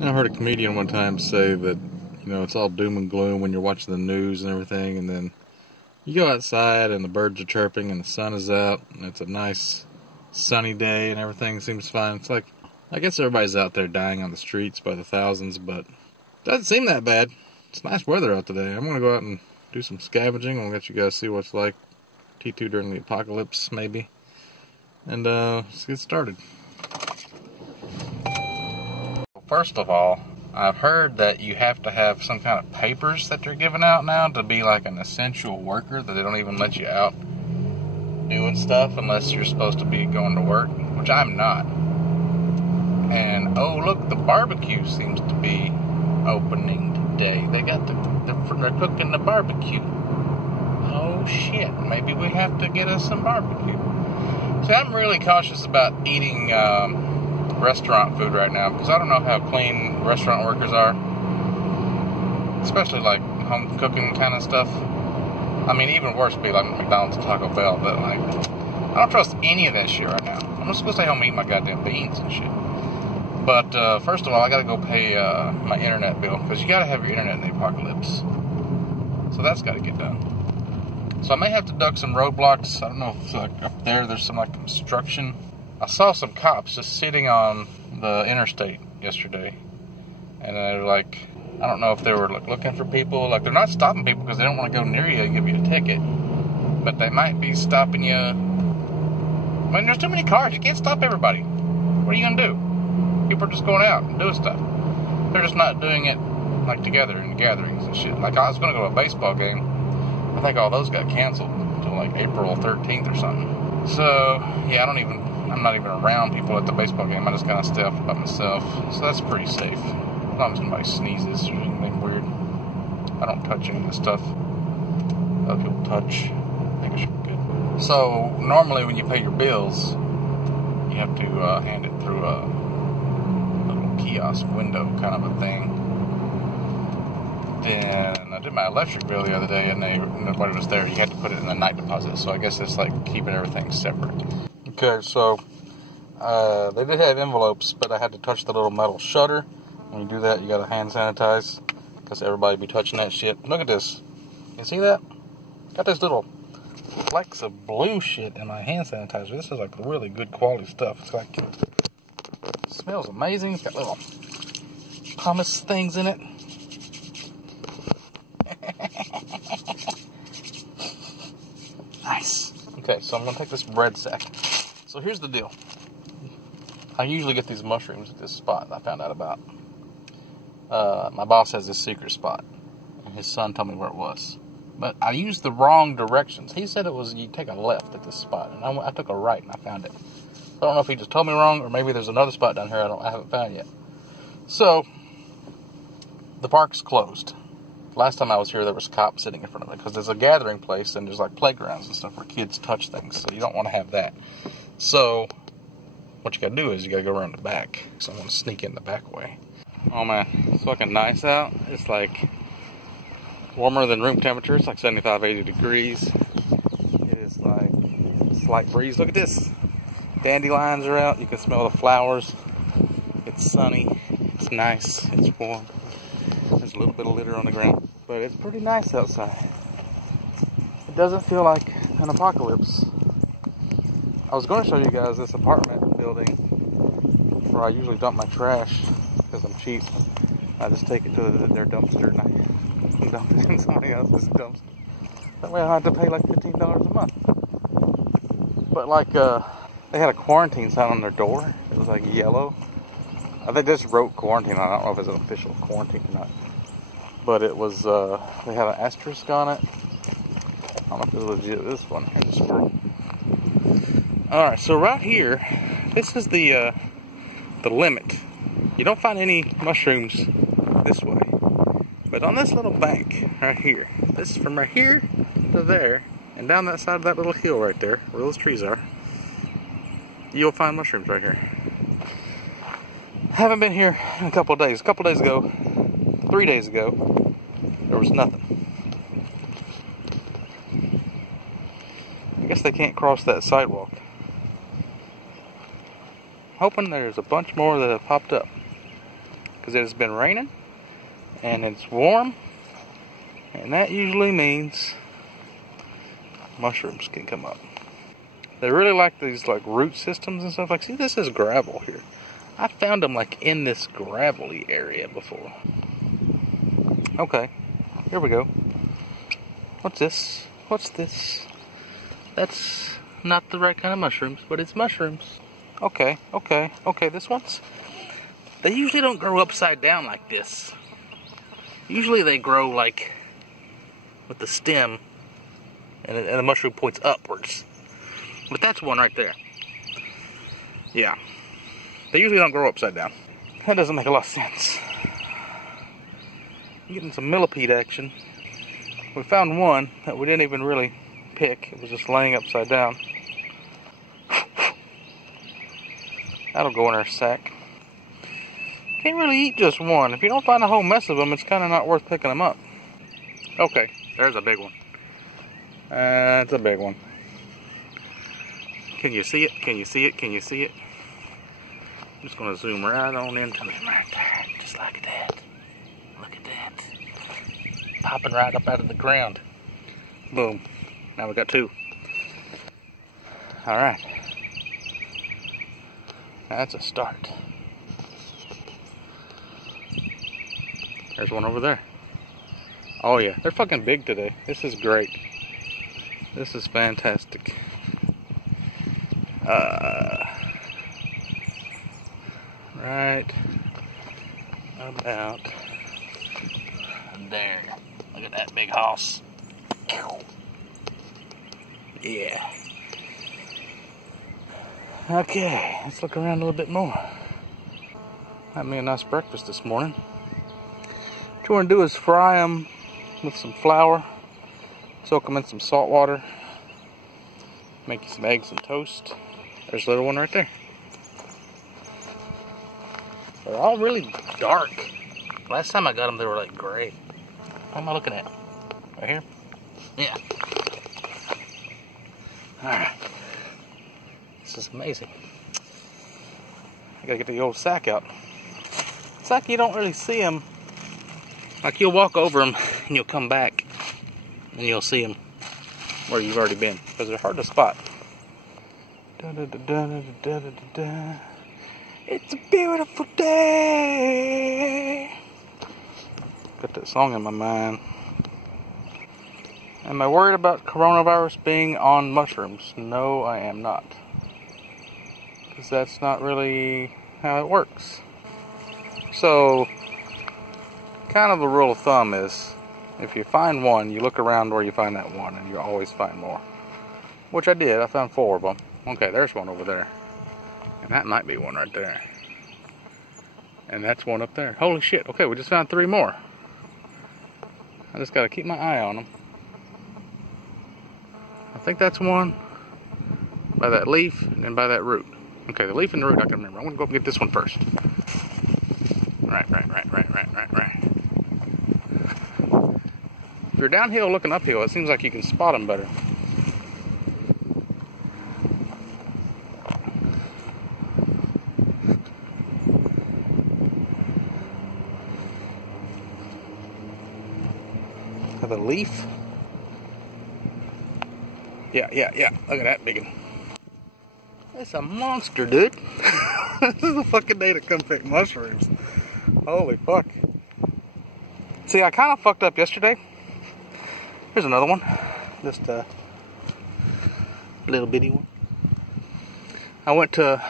I heard a comedian one time say that, you know, it's all doom and gloom when you're watching the news and everything, and then you go outside and the birds are chirping and the sun is out and it's a nice sunny day and everything seems fine. It's like, I guess everybody's out there dying on the streets by the thousands, but it doesn't seem that bad. It's nice weather out today. I'm going to go out and do some scavenging. I'll let you guys see what it's like. T2 during the apocalypse, maybe. And let's get started. First of all, I've heard that you have to have some kind of papers that they're giving out now to be like an essential worker, that they don't even let you out doing stuff unless you're supposed to be going to work, which I'm not. And oh look, the barbecue seems to be opening today. They got they're cooking the barbecue. Oh shit, maybe we have to get us some barbecue. See, I'm really cautious about eating restaurant food right now because I don't know how clean restaurant workers are, especially like home cooking kind of stuff. I mean, even worse would be like McDonald's and Taco Bell, but like, I don't trust any of that shit right now. I'm just gonna stay home and eat my goddamn beans and shit. But first of all, I gotta go pay my internet bill, because you gotta have your internet in the apocalypse. So that's gotta get done. So I may have to duck some roadblocks. I don't know if like up there's some like construction. I saw some cops just sitting on the interstate yesterday, and they're like, I don't know if they were like looking for people. Like, they're not stopping people because they don't want to go near you and give you a ticket, but they might be stopping you. I mean, there's too many cars. You can't stop everybody. What are you gonna do? People are just going out and doing stuff. They're just not doing it like together in gatherings and shit. Like, I was gonna go to a baseball game. I think all those got canceled until like April 13th or something. So yeah, I'm not even around people at the baseball game. I just kind of stay off by myself. So that's pretty safe. As long as nobody sneezes or anything weird. I don't touch any of the stuff other people touch. I think it should be good. So normally when you pay your bills, you have to hand it through a little kiosk window kind of a thing. Then I did my electric bill the other day and nobody was there. You had to put it in a night deposit. So I guess it's like keeping everything separate. Okay, so they did have envelopes, but I had to touch the little metal shutter. When you do that, you gotta hand sanitize, because everybody be touching that shit. Look at this. You see that? Got this little flecks of blue shit in my hand sanitizer. This is like really good quality stuff. It's like, it smells amazing. It's got little pumice things in it. Nice. Okay, so I'm gonna take this bread sack. So here's the deal. I usually get these mushrooms at this spot I found out about. My boss has this secret spot, and his son told me where it was. But I used the wrong directions. He said it was, you take a left at this spot, and I took a right and I found it. I don't know if he just told me wrong, or maybe there's another spot down here I haven't found yet. So, the park's closed. Last time I was here, there was cops sitting in front of it, because there's a gathering place, and there's like playgrounds and stuff where kids touch things, so you don't want to have that. So, what you gotta do is you gotta go around the back. So I'm gonna sneak in the back way. Oh man, it's fucking nice out. It's like warmer than room temperature. It's like 75, 80 degrees. It is like a slight breeze. Look at this. Dandelions are out. You can smell the flowers. It's sunny. It's nice. It's warm. There's a little bit of litter on the ground, but it's pretty nice outside. It doesn't feel like an apocalypse. I was going to show you guys this apartment building where I usually dump my trash because I'm cheap. I just take it to their dumpster and I dump it in somebody else's dumpster. That way I don't have to pay like $15 a month. But like, they had a quarantine sign on their door. It was like yellow. I think they just wrote quarantine on it. I don't know if it's an official quarantine or not. But it was, they had an asterisk on it. I don't know if it's legit. This one here, this squirrel. Alright, so right here, this is the limit. You don't find any mushrooms this way. But on this little bank right here, this is from right here to there, and down that side of that little hill right there, where those trees are, you'll find mushrooms right here. Haven't been here in a couple of days. A couple of days ago, 3 days ago, there was nothing. I guess they can't cross that sidewalk. Hoping there's a bunch more that have popped up. because it has been raining and it's warm, and that usually means mushrooms can come up. They really like these like root systems and stuff. Like, see, this is gravel here. I found them like in this gravelly area before. Okay, here we go. What's this? What's this? That's not the right kind of mushrooms, but it's mushrooms. Okay, okay, okay, this one's... They usually don't grow upside down like this. Usually they grow like with the stem and the mushroom points upwards. But that's one right there. Yeah. They usually don't grow upside down. That doesn't make a lot of sense. I'm getting some millipede action. We found one that we didn't even really pick. It was just laying upside down. That'll go in our sack. Can't really eat just one. If you don't find a whole mess of them, it's kind of not worth picking them up. Okay, there's a big one. That's a big one. Can you see it? Can you see it? Can you see it? I'm just going to zoom right on into him right there. Just like that. Look at that. Popping right up out of the ground. Boom. Now we got two. Alright. That's a start. There's one over there. Oh yeah, they're fucking big today. This is great. This is fantastic. Right about there. Look at that big hoss. Yeah. Okay, let's look around a little bit more. Had me a nice breakfast this morning. What you want to do is fry them with some flour, soak them in some salt water, make you some eggs and toast. There's a little one right there. They're all really dark. Last time I got them, they were like gray. What am I looking at? Right here? Yeah. Alright. This is amazing. I gotta get the old sack out. It's like you don't really see them. Like you'll walk over them and you'll come back and you'll see them where you've already been, because they're hard to spot. Da, da, da, da, da, da, da, da. It's a beautiful day. Got that song in my mind. Am I worried about coronavirus being on mushrooms? No, I am not. Because that's not really how it works. So, kind of the rule of thumb is, if you find one, you look around where you find that one, and you always find more. Which I did. I found 4 of them. Okay, there's one over there. And that might be one right there. And that's one up there. Holy shit. Okay, we just found 3 more. I just gotta keep my eye on them. I think that's one by that leaf and by that root. Okay, the leaf and the root I can remember. I'm gonna go up and get this one first. Right. If you're downhill looking uphill, it seems like you can spot them better. The leaf. Yeah. Look at that big one. It's a monster, dude. This is the fucking day to come pick mushrooms. Holy fuck. See, I kind of fucked up yesterday. Here's another one. Just a little bitty one. I went to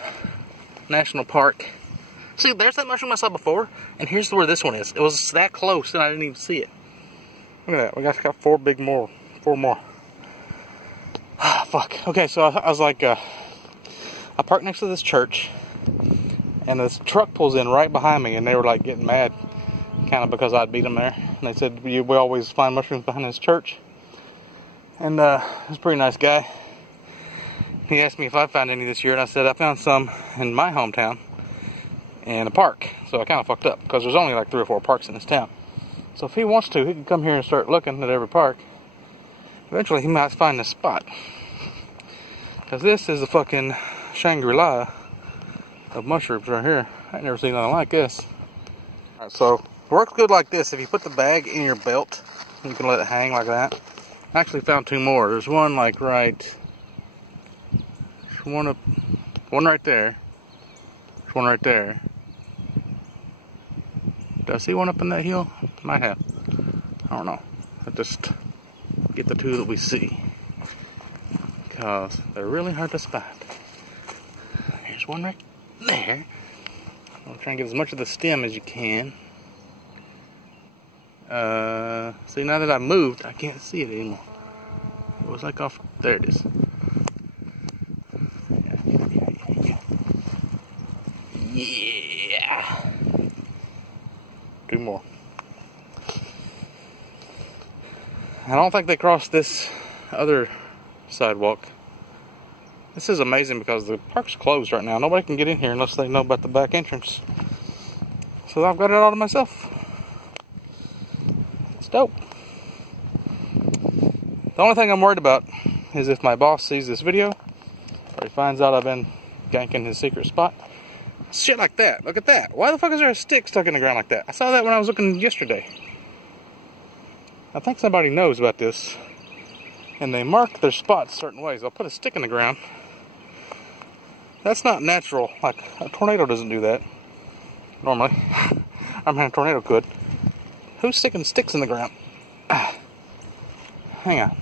National Park. See, there's that mushroom I saw before, and here's where this one is. It was that close, and I didn't even see it. Look at that. We got 4 more. Ah, fuck. Okay, so I was like, I parked next to this church, and this truck pulls in right behind me, and they were like getting mad, kind of because I'd beat them there. And they said, we always find mushrooms behind this church. And he's a pretty nice guy. He asked me if I found any this year, and I said I found some in my hometown in a park. So I kind of fucked up, because there's only like 3 or 4 parks in this town. So if he wants to, he can come here and start looking at every park. Eventually he might find this spot. Because this is the fucking Shangri-La of mushrooms right here. I ain't never seen nothing like this. Alright, so it works good like this. If you put the bag in your belt, you can let it hang like that. I actually found two more. There's one like right, one right there. There's one right there. Did I see one up in that hill? Might have. I don't know. I just get the two that we see, because they're really hard to spot. Here's one right there. I'll try and get as much of the stem as you can. See, now that I've moved, I can't see it anymore. It was like off. There it is. Yeah. Two more. I don't think they crossed this other sidewalk. This is amazing because the park's closed right now. Nobody can get in here unless they know about the back entrance. So I've got it all to myself. It's dope. The only thing I'm worried about is if my boss sees this video, or he finds out I've been ganking his secret spot. Shit like that. Look at that. Why the fuck is there a stick stuck in the ground like that? I saw that when I was looking yesterday. I think somebody knows about this, and they mark their spots certain ways. They'll put a stick in the ground. That's not natural. Like, a tornado doesn't do that normally. I mean, a tornado could. Who's sticking sticks in the ground? Hang on.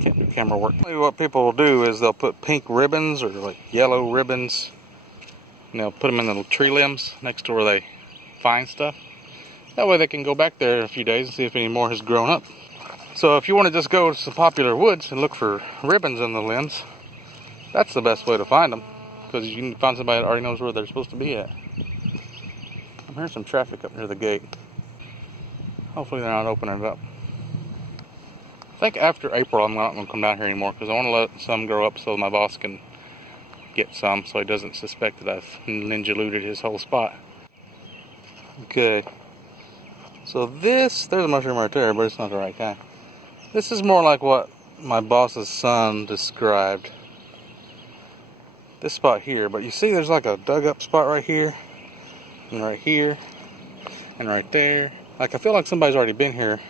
Can't do camera work. What people will do is they'll put pink ribbons or like yellow ribbons, and they'll put them in the tree limbs next to where they find stuff. That way they can go back there in a few days and see if any more has grown up. So if you want to just go to some popular woods and look for ribbons in the limbs, that's the best way to find them, because you can find somebody that already knows where they're supposed to be at. I'm hearing some traffic up near the gate. Hopefully they're not opening it up. I think after April I'm not going to come down here anymore, because I want to let some grow up so my boss can get some, so he doesn't suspect that I've ninja looted his whole spot. Okay. So this, there's a mushroom right there, but it's not the right kind. This is more like what my boss's son described. This spot here, but you see there's like a dug up spot right here, and right here, and right there. Like, I feel like somebody's already been here.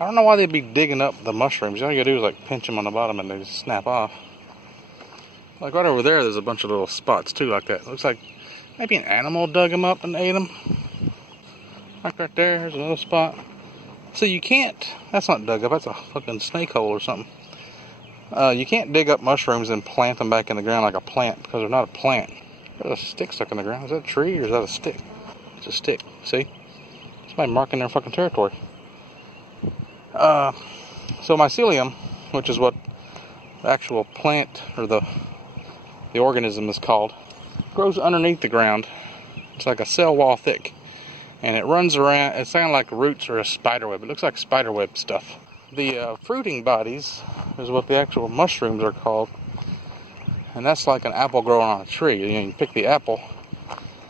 I don't know why they'd be digging up the mushrooms. All you gotta do is like pinch them on the bottom and they just snap off. Like right over there, there's a bunch of little spots too like that. Looks like maybe an animal dug them up and ate them. Like right there, there's another spot. So you can't, that's not dug up, that's a fucking snake hole or something. You can't dig up mushrooms and plant them back in the ground like a plant, because they're not a plant. There's a stick stuck in the ground. Is that a tree or is that a stick? It's a stick, see? Somebody marking their fucking territory. So mycelium, which is what the actual plant or the organism is called, grows underneath the ground. It's like a cell wall thick. And it runs around, it sounds like roots or a spider web. It looks like spider web stuff. The fruiting bodies is what the actual mushrooms are called. And that's like an apple growing on a tree. You can pick the apple.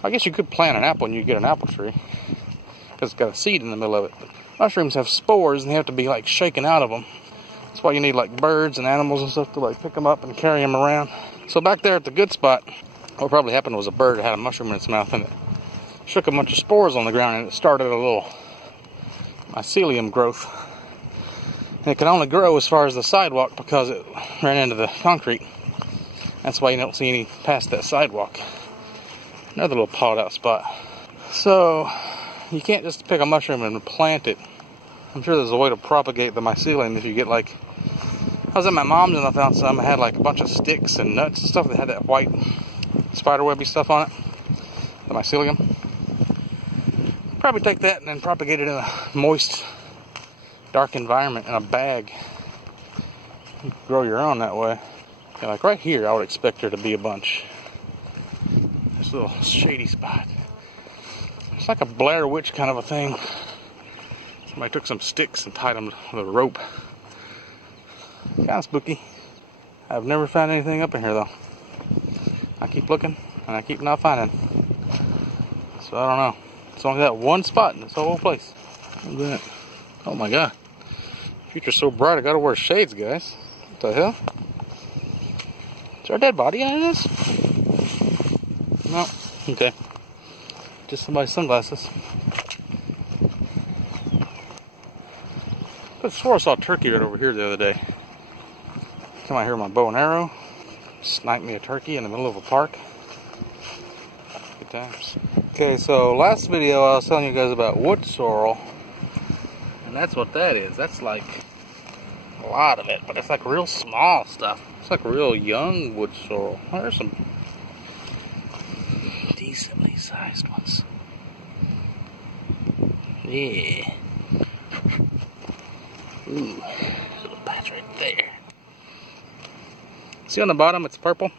I guess you could plant an apple and you get an apple tree, because it's got a seed in the middle of it. But mushrooms have spores and they have to be like shaken out of them. That's why you need like birds and animals and stuff to like pick them up and carry them around. So back there at the good spot, what probably happened was a bird had a mushroom in its mouth and it shook a bunch of spores on the ground and it started a little mycelium growth. And it can only grow as far as the sidewalk because it ran into the concrete. That's why you don't see any past that sidewalk. Another little pawed out spot. So you can't just pick a mushroom and plant it. I'm sure there's a way to propagate the mycelium if you get like, I was at my mom's and I found some. I had like a bunch of sticks and nuts and stuff that had that white spiderwebby stuff on it. The mycelium. Probably take that and then propagate it in a moist, dark environment in a bag. You can grow your own that way. And like right here, I would expect there to be a bunch. This little shady spot. It's like a Blair Witch kind of a thing. Somebody took some sticks and tied them with a rope. Kind of spooky. I've never found anything up in here though. I keep looking and I keep not finding. So I don't know. It's only that one spot in this whole place. Look at that. Oh my god. Future's so bright I gotta wear shades, guys. What the hell? Is there a dead body in this? No. Okay. just somebody's sunglasses. I swore I saw a turkey right over here the other day. Come out here with my bow and arrow, snipe me a turkey in the middle of a park. Good times. Okay, so last video I was telling you guys about wood sorrel, and that's what that is. That's like a lot of it, but it's like real small stuff. It's like real young wood sorrel. Oh, there's some decently sized ones. Yeah. Ooh, little patch right there. See on the bottom, it's purple.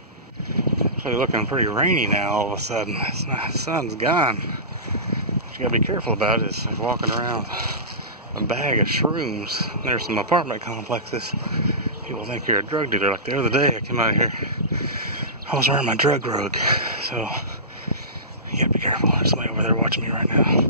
Actually looking pretty rainy now all of a sudden. It's not, the sun's gone. What you gotta be careful about is like walking around a bag of shrooms. There's some apartment complexes. People think you're a drug dealer. Like the other day I came out of here, I was wearing my drug rug. So you gotta be careful. There's somebody over there watching me right now.